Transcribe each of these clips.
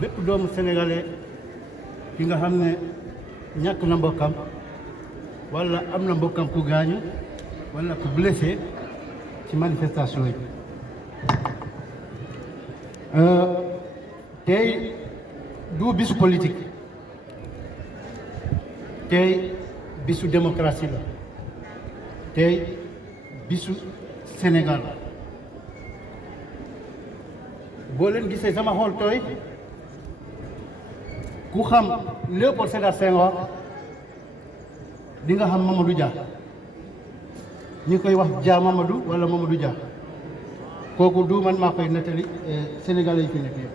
bépp doomu sénégalais ki nga xam ne ñàkk na mbokkam wala am na mbokkam ku gaañu wala ku blessé ci manifestation yi tey du bisu politique tey bisu démocratie la tey bisu Sénégal boo leen gisee sama xol tooy ku xam Léopold Sédar Senghor di nga xam Mamadou Dia ñi koy wax Dia Mamadou wala Mamadou Dia kooku du man maa koy nettali Sénégalais yi fi nekk yëpp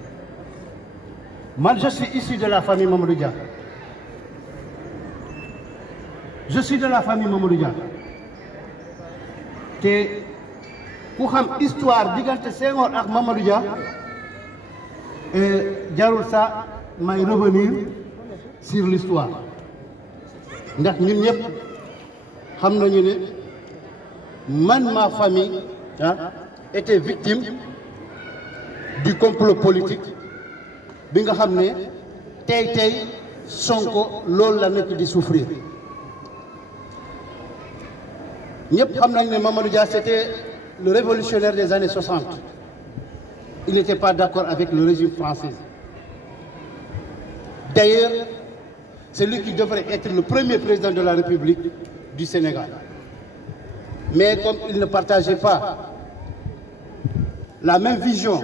man je suis issu de la famille Mamadou Dia je suis de la famille Mamadou Dia te ku xam histoire diggante Senghor ak Mamadou Dia jarul ça may revenir sur l'histoire ndax ñun ñëpp xam nañu ne man ma famille était victime du complot politique bi nga xam ne tey Sonko loolu la nekk di souffrir ñëpp xam nañ ne Mamadou Dia c'était le révolutionnaire des années 60 il n'était pas d'accord avec le régime français. D'ailleurs, c'est lui qui devrait être le premier président de la République du Sénégal. Mais comme il ne partageait pas la même vision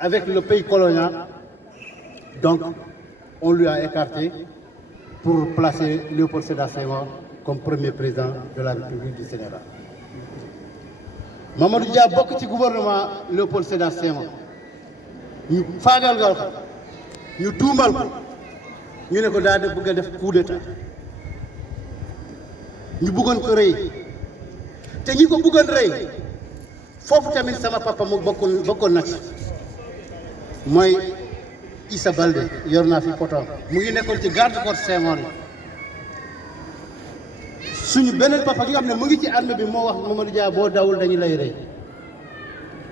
avec le pays colonial, donc on lui a écarté pour placer Léopold Sédar Senghor comme premier président de la République du Sénégal. Mamadou Dia bokk ci gouvernement Léopold Sédar Senghor ñu faagaalgal ko ñu tuumal ko ñu ne ko daal di bëgg a def coup d'état ñu bëggoon ko rey te ñi ko bëggoon rey foofu tamit sama papa mu bokkoon na ci mooy Issa Baldé yor naa fi photo mu ngi nekkoon ci garde corps Senghor yi suñu beneen papa gi nga xam ne mu ngi ci armée bi moo wax Mamadou Dia boo dawul dañu lay rey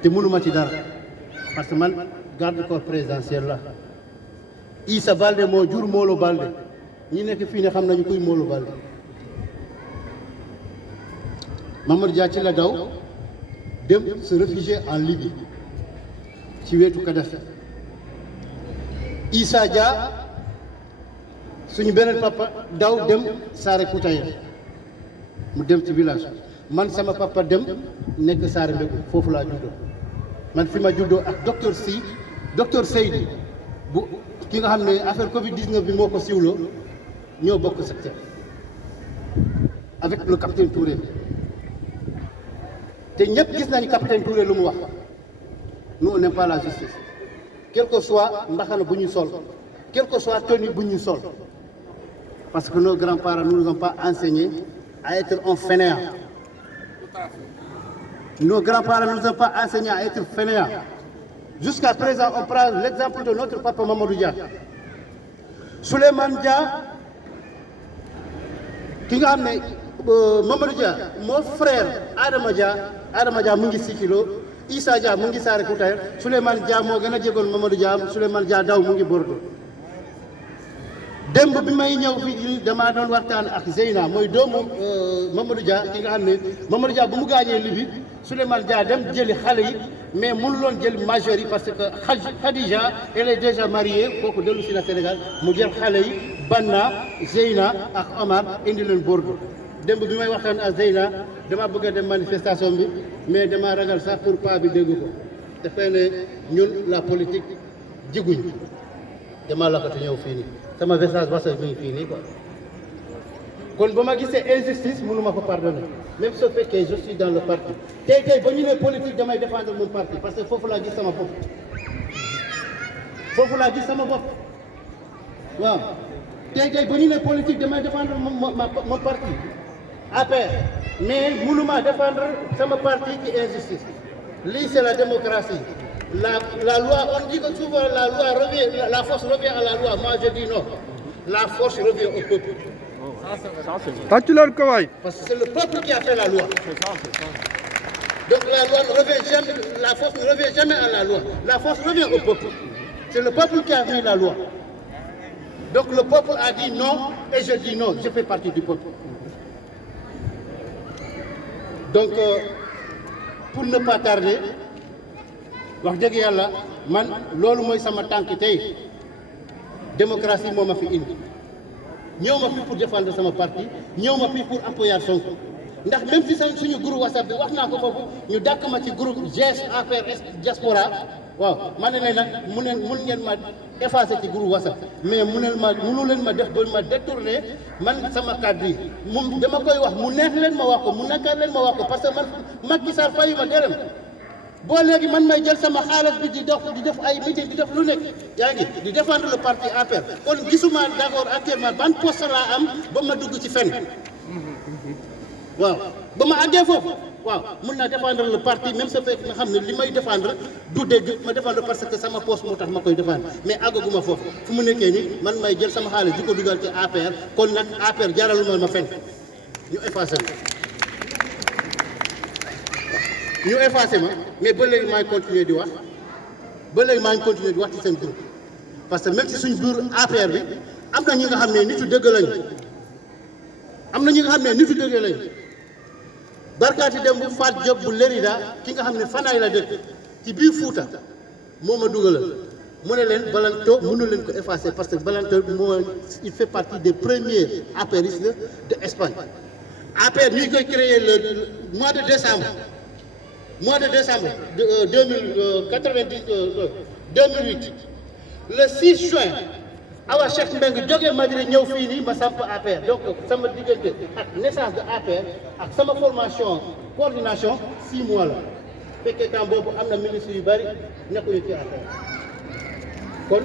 te mënuma ci dara parce que man garde corps présidentiel la Issa Baldé moo jur Molo Baldé ñi nekk fii ne xam nañu kuy Molo Baldé Mamadou Dia ci la daw dem se réfugier en Libye ci wetu Kadhafi Issa Dia suñu beneen papa daw dem Saare Koutaya mu dem ci village man sama papa dem nekk Saare Mbégu foofu laa juddoo man fi ma juddoo ak docteur Seydi bu ki nga xam ne affaire Covid 19 bi moo ko siwloo ñoo bokk secteur avec le capitaine Touré te ñëpp gis nañu capitaine Touré lu mu wax nous on n'aime pas la justice quel que soit mbaxana bu ñu sol quel que soit tenue bu ñu sol parce que nos grands-parents ne nous ont pas enseigné à être un fainéant. Nos grands-parents ne nous ont pas enseigné à être fainéants. Jusqu'à présent, on prend l'exemple de notre papa Mamadou Dia. Souleymane Dia, qui a amené Mamadou Dia, mon frère Adama Dia mu ngi 6 kilos, Issa Dia mu ngi Saare Koutaya, Souleymane Dia moo gën a jegoon Mamadou Dia, Souleymane Dia daw mu ngi Bordeaux. démb bi may ñëw fii damaa doon waxtaan ak Zeyna mooy doomu Mamadou Dia ki nga xam ne Mamadou Dia bu mu gaañee Libye Souleymane Dia dem jëli xale yi mais mënuloon jël majeur yi parce que Khadija elle est déjà mariée kooku dellu si na Sénégal mu jël xale yi Banna Zeyna ak Omar indi leen Bordeaux démb bi may waxtaan ak Zeyna dama bëgg a dem manifestation bi mais dama ragal sax pour pas bi dégg ko dafay ne ñun la politique jiguñ dama lakkatu ñëw fii nii sama message ba mi ngi fii nii quoi kon ba ma gisee injustice mënu ma ko pardonner même ce fait que je suis dans le parti tey ba ñu ne politique damay défendre mon parti parce que foofu laa gis sama bopp waaw tey ba ñu ne politique damay défendre mon parti APR mais mënu ma défendre sama parti ci injustice lii c'est la démocratie. La loi, on dit que souvent la loi revient, la force revient à la loi. Moi je dis non. La force revient au peuple. Parce que c'est le peuple qui a fait la loi. Donc la loi ne revient jamais, la force ne revient jamais à la loi. La force revient au peuple. C'est le peuple qui a fait la loi. Donc le peuple a dit non et je dis non, je fais partie du peuple. Donc pour ne pas tarder wax dëgg yàlla man loolu mooy sama tànk tey démocratie moo ma fi indi ñëw ma fi pour défendre sama parti ñëw ma fi pour appuyer Sonko ndax même si suñu groupe WhatsApp bi wax naa ko foofu ñu dàkk ma ci groupe GS APR diaspora waaw ma ne leen nag mun ngeen ma effacer ci groupe WhatsApp mais mënu leen ma def ba ma détourner man sama kàddu yi mu dama koy wax mu neex leen ma wax ko mu nakar leen ma wax ko parce que man Macky Sall fayu ma dërëm boo léegi man may jël sama xaalis bi di def ay meeting di def lu nekk yaa ngi di défendre le parti APR kon gisuma d'accord actuellement ban poste laa am ba ma dugg ci fenn waaw ba ma àggee foofu waaw mën naa défendre le parti même su fekkee nga xam ne li may défendre du dégg ma défendre parce que sama poste moo tax ma koy défendre mais àggaguma foofu fu mu nekkee ni man may jël sama xaalis di ko dugal ci APR kon nag APR jaraluma ma fenn ñu effacé ma mais ba léegi maa ngi continuer di wax ci seen groupe parce que même si suñ biir APR bi am na ñi nga xam ne nitu dëgg lañu barkaati dem bu Faat Diop bu Lérida ki nga xam ne Fanaay la dëkk ci biir Fuuta moo ma dugalal mu ne leen Balanto mënu leen ko effacer parce que Balanto il fait partie des premiers apéristes de Espagne. APR ñu ngi koy créé le mois de décembre 2008 le 6 juin Awa Cheikh Mbengue jógee Madrid ñëw fii nii ma samp APR donc sama diggante ak naissance de APR ak sama formation coordination 6 mois la fekkee temps boobu am na ministre yu bari nekkuñu ci APR kon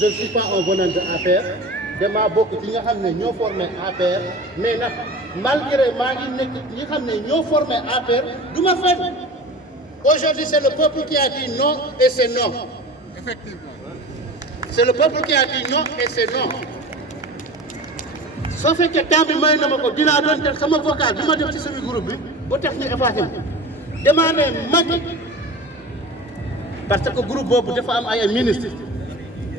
je ne suis pas un venant de APR dama bokk ci nga xam ne ñoo formé APR mais nag malgré maa ngi nekk ñi xam ne ñoo formé APR du ma fenn aujourd'hui c'est le peuple qui a dit non et c'est non. Effectivement. C'est le peuple qui a dit non et c'est non. soo fekkee temps bi may na ma ko dinaa doon def sama vocal bi ma def ci suñu groupe bi ba tax ñu effacé ma demandé Macky parce que groupe boobu dafa am ay ministres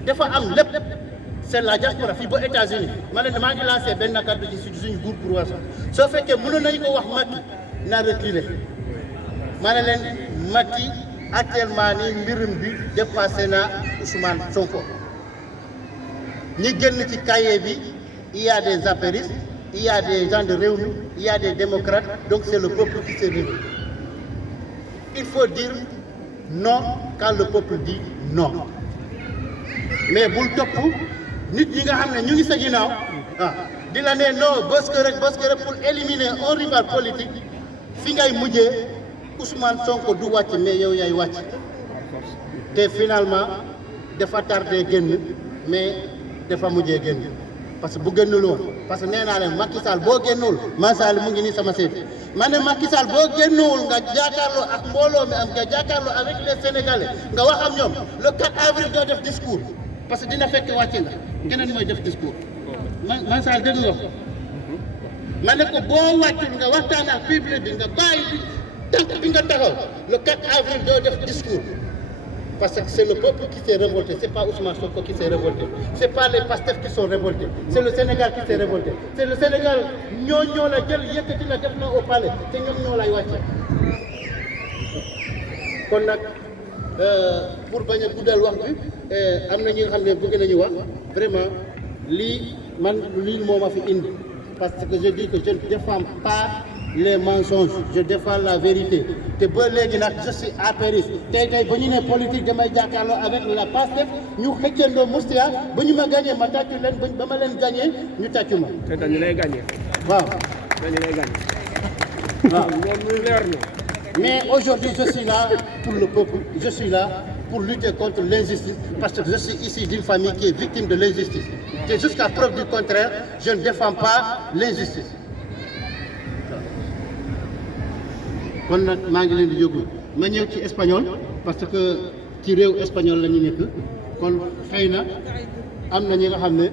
dafa am lépp c'est la diaspora fii ba États-Unis ma ne maa ngi lancé benn kàddu ci suñu groupe pour WhatsApp soo fekkee mënoon nañu ko wax Macky naa reculer ma ne leen Macky actuellement nii mbirum bi dépassé na Ousmane Sonko ñi génn ci cahier bi il y a des apéristes il y a des gens de Rewmi il y a des démocrates donc c'est le peuple qui s'est réveillé il faut dire non quand le peuple dit non mais bul topp nit ñi nga xam ne ñu ngi sa ginnaaw di la ne non bës ko rek pour éliminer un rival politique fi ngay mujjee Ousmane Sonko du wàcc mais yow yaay wàcc te finalement dafa tardé génn mais dafa mujjee génn parce que bu génnul woon parce que nee naa leen Macky Sall boo génnul Massal mu ngi nii sama seeti ma ne Macky Sall boo génnul nga jàkkaarloo ak mbooloo mi am nga jàkkaarloo avec les Sénégalais nga wax ak ñoom le 4 avril doo def discours parce que dina fekk wàcc nga keneen mooy def discours Massal dégg nga ma ne ko boo wàccul nga waxtaan ak public bi nga bàyyi tant bi nga taxaw le 4 avril doo def discours parce que c'est le peuple qui s'est révolté c'est pas Ousmane Sonko qui s'est révolté c'est pas les pasteurs qui sont révoltés c'est le Sénégal qui s'est révolté c'est le Sénégal ñoo la jël yëkkati la def na au palais te ñoom ñoo lay wàcce kon nag pour bañ a guddal wax bi am na ñi nga xam ne bëgg nañu wax vraiment lii moo ma fi indi parce que je dis que je ne défends pas les mensonges je défends la vérité te ba léegi nag je suis apériste tey ba ñu ne politique damay jàkkaarloo avec la Pastef ñu xëccandoo Moustia ba ñu ma gagné ma tàccu leen ba ma leen gagné ñu tàccu ma. te dañu lay gagné. waaw dañu lay gagné. waaw loolu leer na. mais aujourd'hui je suis là pour le peuple je suis là pour lutter contre l'injustice parce que je suis ici d'une famille qui est victime de l'injustice et jusqu'à preuve du contraire je ne défends pas l'injustice. kon nag maa ngi leen di jógul ma ñëw ci espagnol parce que ci réew espagnol la ñu nekk kon xëy na am na ñi nga xam ne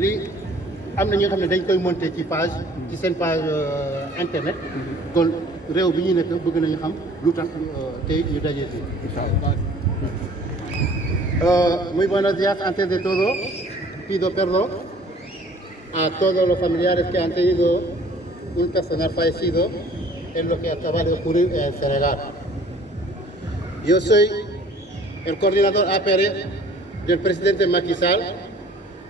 lii am na ñi nga xam ne dañ koy monter ci page ci seen page internet kon réew bi ñu nekk bëgg nañu xam lu tax tey ñu dajee fii. Muy buenos días. Antes de todo, pido perdón a todos los familiares que han tenido un personal fallecido en lo que acaba de ocurrir en Senegal. Yo soy el coordinador APR del presidente Macky Sall,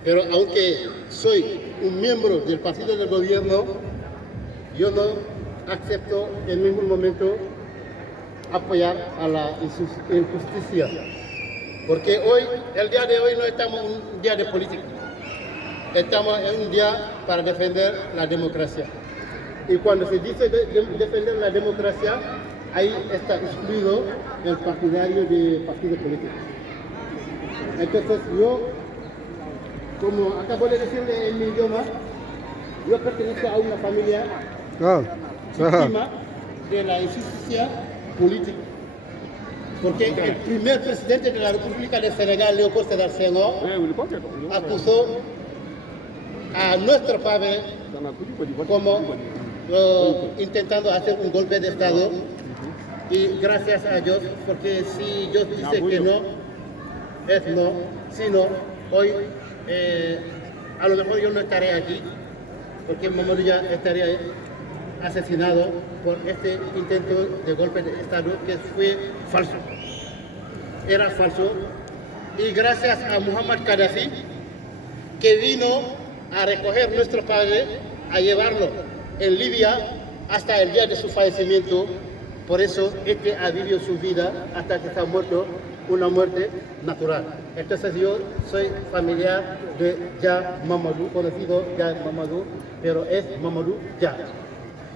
pero aunque soy un miembro del partido del gobierno, yo no acepto en ningún momento apoyar a la injusticia. Porque hoy, el día de hoy no estamos en un día de política, estamos en un día para defender la democracia. Y cuando se dice defender la democracia, ahí está excluido el partidario de partido político. Entonces yo, como acabo de decirle en mi idioma, yo pertenezco a una familia víctima de la injusticia política. Porque el primer presidente de la República de Senegal, Léopold Sédar Senghor, acusó a nuestro padre como intentando hacer un golpe de Estado. Y gracias a Dios, porque si Dios dice que no, es no. Si no, hoy a lo mejor yo no estaré aquí, porque Mamadou Dia estaría asesinado por este intento de golpe de Estado que fue falso. Era falso. Y gracias a Muhammad Gaddafi, que vino a recoger nuestro padre, a llevarlo en Libia hasta el día de su fallecimiento. Por eso este ha vivido su vida hasta que está muerto, una muerte natural. Entonces yo soy familiar de Dia Mamadou, conocido Dia Mamadou, pero es Mamadou Dia.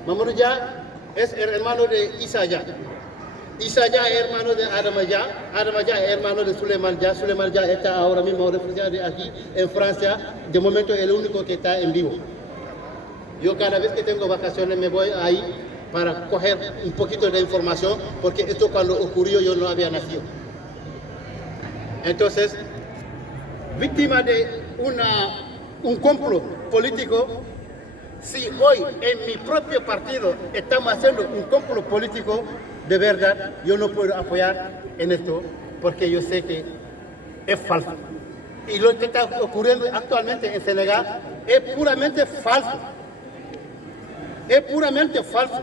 Mamadou Dia es el hermano de Issa Dia. Issa Dia es hermano de Adama Dia. Adama Dia es hermano de Souleymane Dia. Souleymane Dia está ahora mismo refugiado aquí en Francia. De momento es el único que está en vivo. Yo cada vez que tengo vacaciones me voy ahí para coger un poquito de información, porque esto cuando ocurrió yo no había nacido. Entonces, víctima de un complot político, si hoy en mi propio partido estamos haciendo un complot político, de verdad yo no puedo apoyar en esto, porque yo sé que es falso. Y lo que está ocurriendo actualmente en Senegal es puramente falso. Es puramente falso.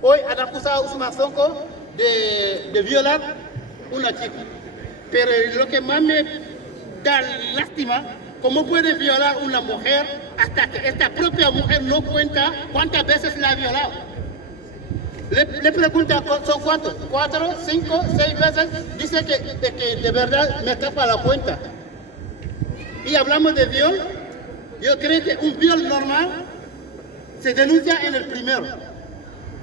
Hoy han acusado a Ousmane Sonko de violar una chica. Pero lo que más me da lástima, ¿cómo puede violar una mujer hasta que esta propia mujer no cuenta cuántas veces la ha violado? Le pregunta, ¿son cuántos? 4, 5, 6 veces. Dice que de verdad me escapa la cuenta. Y hablamos de viol. Yo creo que un viol normal se denuncia en el primero.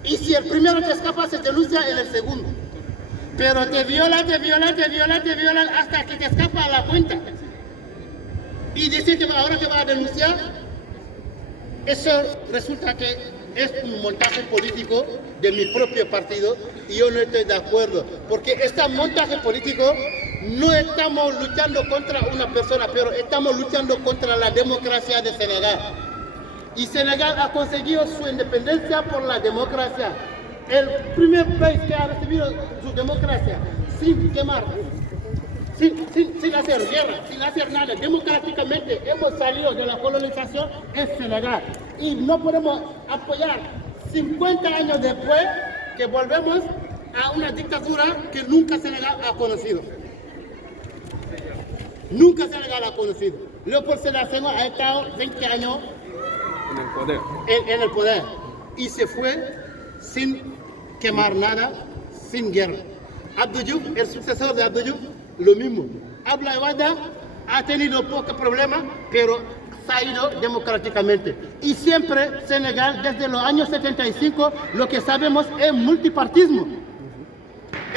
Y si el primero te escapa, se denuncia en el segundo. Pero te violan hasta que te escapa la cuenta. Y dice que ahora que va a denunciar, eso resulta que es un montaje político de mi propio partido y yo no estoy de acuerdo. Porque este montaje político no estamos luchando contra una persona, pero estamos luchando contra la democracia de Senegal. Y Senegal ha conseguido su independencia por la democracia. El primer país que ha recibido su democracia sin quemar, sin hacer guerra, sin hacer nada, democráticamente hemos salido de la colonización, es Senegal. Y no podemos apoyar 50 años después que volvemos a una dictadura que nunca Senegal ha conocido. Nunca Senegal ha conocido. Léopold Sédar Senghor ha estado 20 años en el poder y se fue sin quemar nada, sin guerra. Abdou Diouf, el sucesor de Abdou Diouf, lo mismo. Abdoulaye Wade ha tenido pocos problemas, pero se ha ido democráticamente. Y siempre Senegal, desde los años 75, lo que sabemos es multipartismo.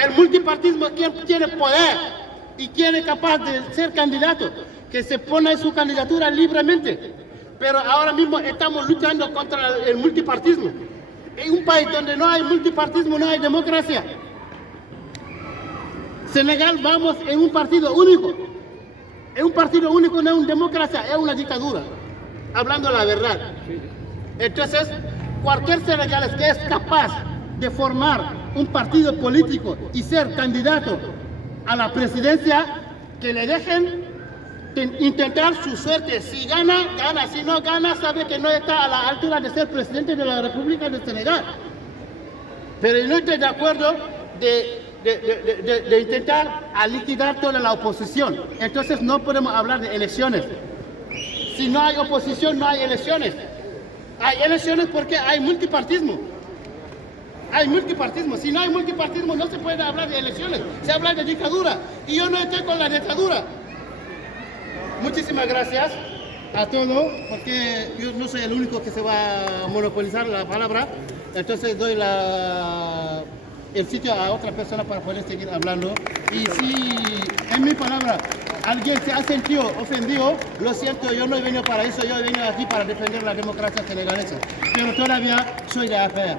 El multipartismo, quien tiene poder y quien es capaz de ser candidato, que se pone su candidatura libremente. Pero ahora mismo estamos luchando contra el multipartismo. En un país donde no hay multipartismo, no hay democracia. Senegal vamos en un partido único. Es un partido único, no es una democracia, es una dictadura. Hablando la verdad. Entonces, cualquier senegalés que es capaz de formar un partido político y ser candidato a la presidencia, que le dejen intentar su suerte. Si gana, gana. Si no gana, sabe que no está a la altura de ser presidente de la República de Senegal. Pero no estoy de acuerdo de intentar liquidar toda la oposición. Entonces no podemos hablar de elecciones. Si no hay oposición, no hay elecciones. Hay elecciones porque hay multipartismo. Hay multipartismo. Si no hay multipartismo, no se puede hablar de elecciones. Se habla de dictadura. Y yo no estoy con la dictadura. Muchísimas gracias a todos, porque yo no soy el único que se va a monopolizar la palabra. Entonces doy el sitio a otra persona para poder seguir hablando. Y si en mi palabra alguien se ha sentido ofendido, lo siento, yo no he venido para eso, yo he venido aquí para defender la democracia senegalesa. Pero todavía soy de APR.